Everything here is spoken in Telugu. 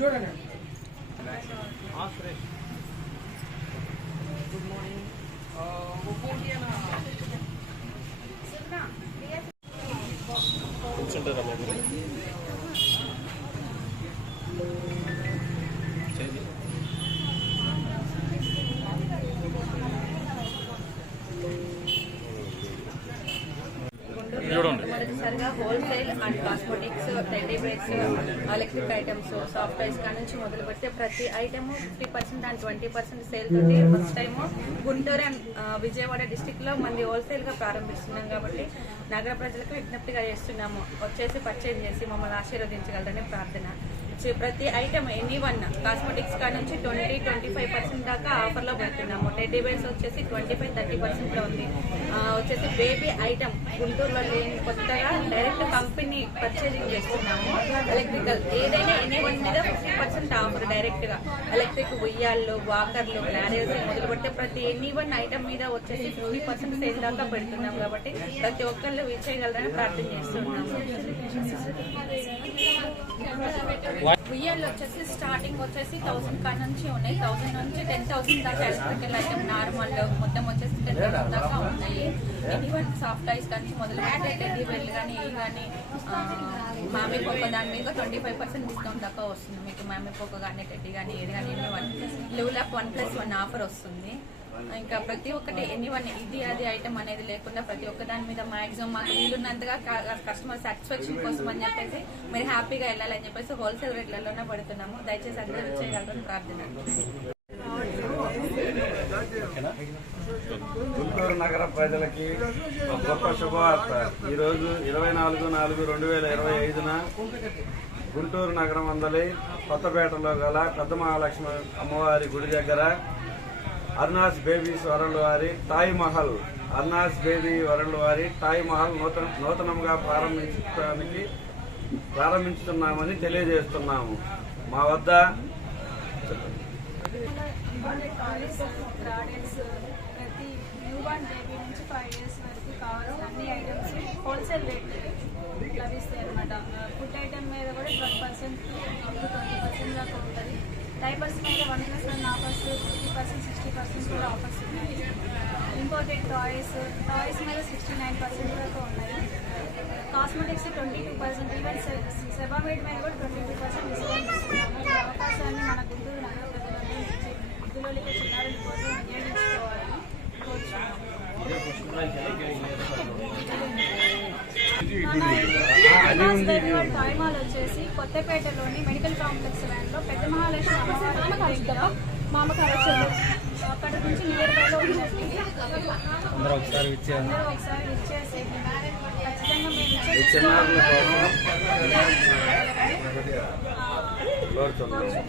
చూడండి. Good morning. మొదటిసారిగా wholesale and cosmetics, teddy bears, electric items, soft toys కా నుంచి మొదలు పెడితే ప్రతి ఐటమ్ 50% అండ్ 20% సేల్ తోటి first time Guntur and Vijayawada district లో మంది హోల్సేల్ గా ప్రారంభిస్తున్నాం కాబట్టి నగర ప్రజలకు విజ్ఞప్తిగా చేస్తున్నాము. వచ్చేసి పర్చేజ్ చేసి మమ్మల్ని ఆశీర్వదించగలరని ప్రార్థన. ప్రతి ఐటమ్ ఎనీ1 కాస్మెటిక్స్ కా నుంచి 20-25% దాకా ఆఫర్ లో పెడుతున్నాము. టెడ్డీ బేర్స్ వచ్చేసి 25-30% లో ఉంది. వచ్చేసి బేబీ ఐటమ్ గుంటూరులో లేని కొత్తగా డైరెక్ట్ కంపెనీ పర్చేజింగ్ చేస్తున్నాము. ఎలక్ట్రికల్ ఏదైనా ఎనీ1 మీద 50% ఆఫర్ డైరెక్ట్ గా. ఎలక్ట్రిక్ ఉయ్యాళ్ళు, వాకర్లు, క్లారియర్స్ మొదలు పెడితే ప్రతి ఎనీ1 ఐటమ్ మీద వచ్చేసి 50% సేల్ దాకా పెడుతున్నాం కాబట్టి ప్రతి ఒక్కళ్ళు విచ్చేయగలరని ప్రార్థన చేస్తున్నాము. ఉయ్యాళ్ళు వచ్చేసి స్టార్టింగ్ వచ్చేసి 1000 కా నుంచి ఉన్నాయి. 1000 నుంచి 10,000 దాకా ఎలక్ట్రికల్ ఐటమ్ నార్మల్ మొత్తం వచ్చేసి 10,000 దాకా ఉన్నాయి. ఎనీ1 సాఫ్ట్ టైస్ కానీ మొదలు పెడితే టెడ్డీ బేర్లు కానీ ఇవి కానీ మామి పొక్క దాని మీద 25% డిస్కౌంట్ దాకా వస్తుంది. మీకు మామి పొక్క కానీ టెడ్డీ కానీ ఏది కానీ ఎనీ1 లెవెల్ 1+1 ఆఫర్ వస్తుంది. ఇంకా ప్రతి ఒక్కటి ఎనీ1 ఇది అది ఐటమ్ అనేది లేకుండా ప్రతి ఒక్క దాని మీద మాక్సిమం మాకు వీలున్నంతగా కస్టమర్ సాటిస్ఫాక్షన్ కోసం అని చెప్పేసి మీరు హ్యాపీగా వెళ్ళాలని చెప్పేసి హోల్సేల్ రేట్లలోనే పడుతున్నాము. దయచేసి అందరూ చేయగలరని ప్రార్థన. గుంటూరు నగర ప్రజలకి గొప్ప శుభవార్త. ఈరోజు 24/4/2025 గుంటూరు నగరం అందలి కొత్తపేటలో గల పెద్ద మహాలక్ష్మి అమ్మవారి గుడి దగ్గర అర్నాస్ బేబీస్ వరల్డ్ వారి టాయ్ మహల్ నూతనంగా ప్రారంభించుతున్నామని తెలియజేస్తున్నాము. మా వద్ద ప్రతి న్యూబార్న్ బేబీ నుంచి 5 years వరకు కావాల్సిన అన్ని ఐటమ్స్ హోల్సేల్ రేట్ లభిస్తాయి అనమాట. ఫుడ్ ఐటమ్ మీద కూడా 12% అప్ టు 20% దాకా ఉంటుంది. డైపర్స్ మీద 1+1 ఆఫర్స్ 50%, 60% కూడా ఆఫర్స్ ఉన్నాయి. ఇంపోర్టెడ్ టాయ్స్ మీద 69% దాకా ఉన్నాయి. కాస్మెటిక్స్ 22%, ఈవెన్ సెబామేడ్ మీద కూడా 22% డిస్కౌంట్ ఇస్తున్నాము. ఈ అవకాశాన్ని మన గుంటూరు నగర ప్రజలందరూ వృద్ధులకి చిన్నారుల కోసం వినియోగించుకోవాలని కోరుచున్నాము. టాయ్ మాల్ వచ్చేసి కొత్తపేటలోని మెడికల్ కాంప్లెక్స్ వ్యాన్ లో పెద్ద మహాలక్ష్మి అక్కడ నుంచి నియర్ బైలో ఉందండి. అందరూ ఒకసారి ఇచ్చేసి ఖచ్చితంగా మేము